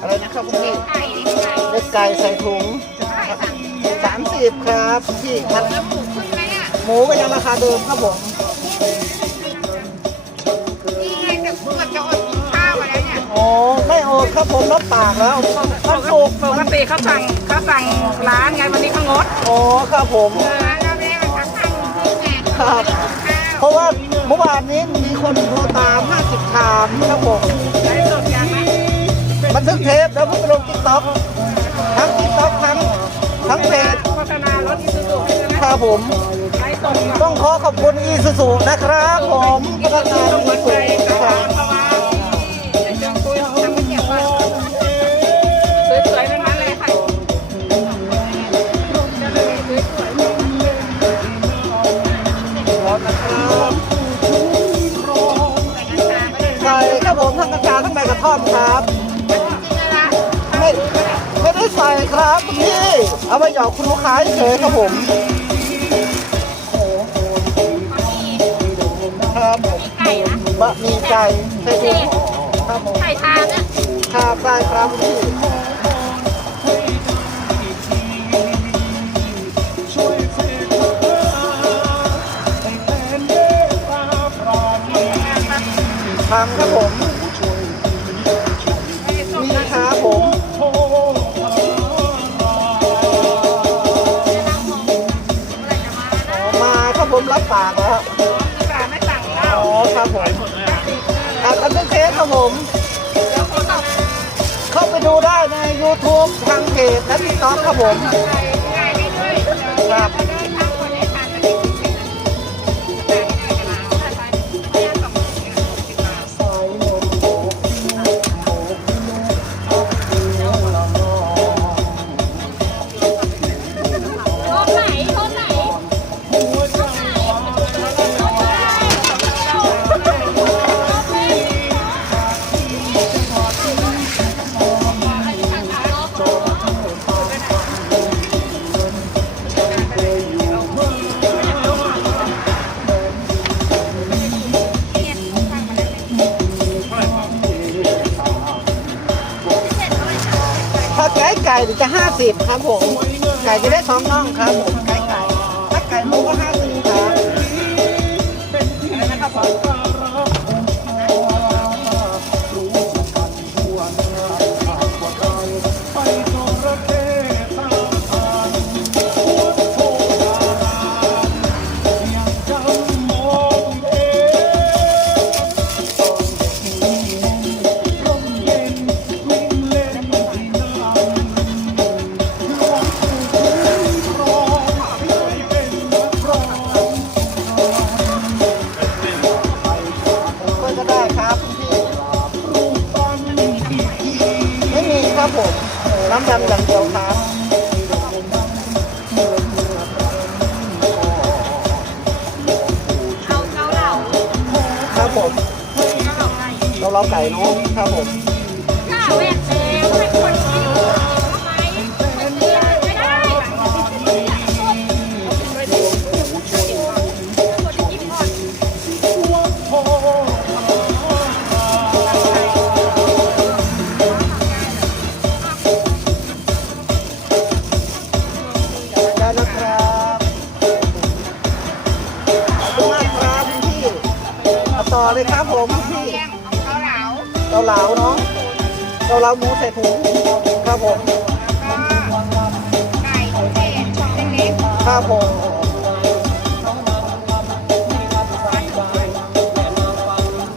อะไรนะครับคุณพี่ไก่ไก่เล็กไก่ใส่ถุงสามสิบครับพี่ครับแล้วหมูขึ้นไหมอะหมูก็ยังราคาเดิมครับผมนี่ไงแต่เกือบจะอดกินข้าวมาแล้วเนี่ยอ๋อไม่โอดครับผมรับปากแล้วมันสุกปกติเขาสั่งเขาสั่งร้านไงวันนี้เขางดอ๋อครับผมเออแล้วแม่มันทักทางขึ้นไงครับข้าวเพราะว่าเมื่อวานนี้มีคนโทรตาม50ชามครับผม บันทึกเทปแล้วเพิ่งไปลงติ๊กต็อกทั้งติ๊กต็อกทั้งทั้งเพจโฆษณารถอีซูซูใช่ไหมครับผมไลฟ์สดก่อนต้องขอขอบคุณอีซูซูนะครับผมพนักงานต้องอีหัวซูใจซูก่คอรับ ไม่ไม่ได้ใส่ครับคุณพี่ เอาไปหยอกคุณลูกค้าเฉยๆครับผมครับผมไก่นะบะหมี่ไก่ใส่ถุงครับผมไก่ทานอะครับได้ครับคุณพี่ ดูได้ใน YouTube ทางเพจและติ๊กต็อกครับผม ห้าสิบครับผม ไก่จะได้สองน่องครับผมไก่ไก่ถ้าไก่หมูก็50ครับอะไรนะครับผม เกาเหลาไก่เราเราไก่เนาะครับผมข้าวแวกแล้วให้คนที่อยู่ทำไมมันเสียไม่ได้คนที่กินก่อนได้แล้วครับขอบคุณมากครับพี่ต่อเลยครับผมาเหลาเนาะเกาเหลาหมูใส่ถุงครับผมไก่พิเศษช่องเล็กครับผม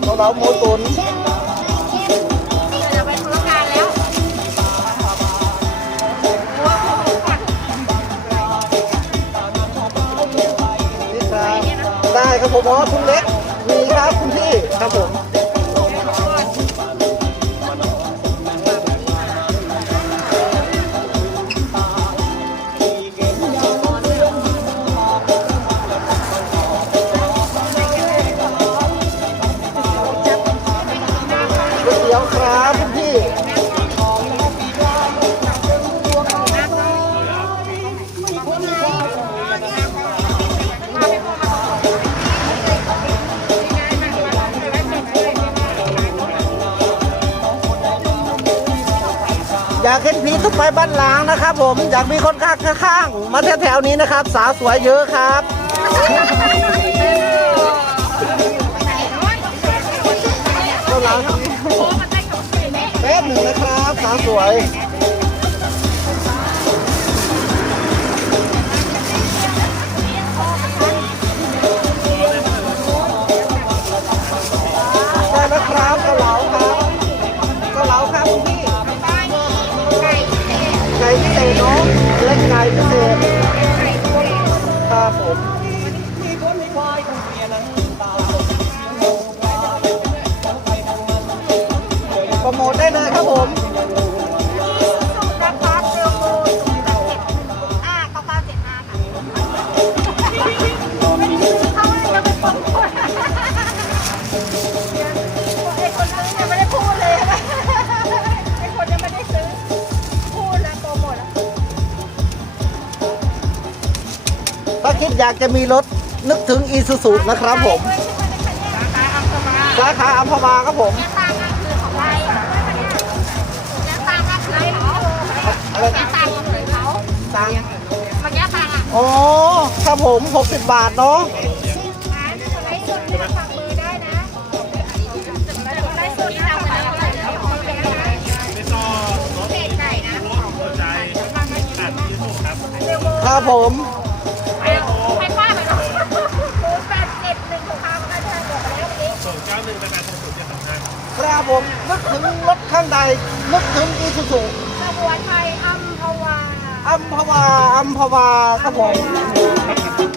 เกาเหลาหมูตุ๋นๆนี่เราไปธุรการแล้วนี่ครับได้ครับผมอ๋อคุณเล็กมีครับคุณพี่ครับผมากเห็นผีทุกไปบ้านหลังนะครับผมอยากมีคนข้างข้างมาแถวๆนี้นะครับ สาวสวยเยอะครับ เป็นหนึ่งนะครับสาวสวย people. ถ้าคิดอยากจะมีรถนึกถึงอีซูซูนะครับผมสาขาอัมพวาครับผมอะไรนะตังมันแก้ตังอะโอ้ครับผม 60 บาทเนาะครับผม ถึงรถข้างในนึกถึงอีซูซูสมวนไทยอัมพวาอัมพวาอัมพวาครับผม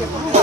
Thank you.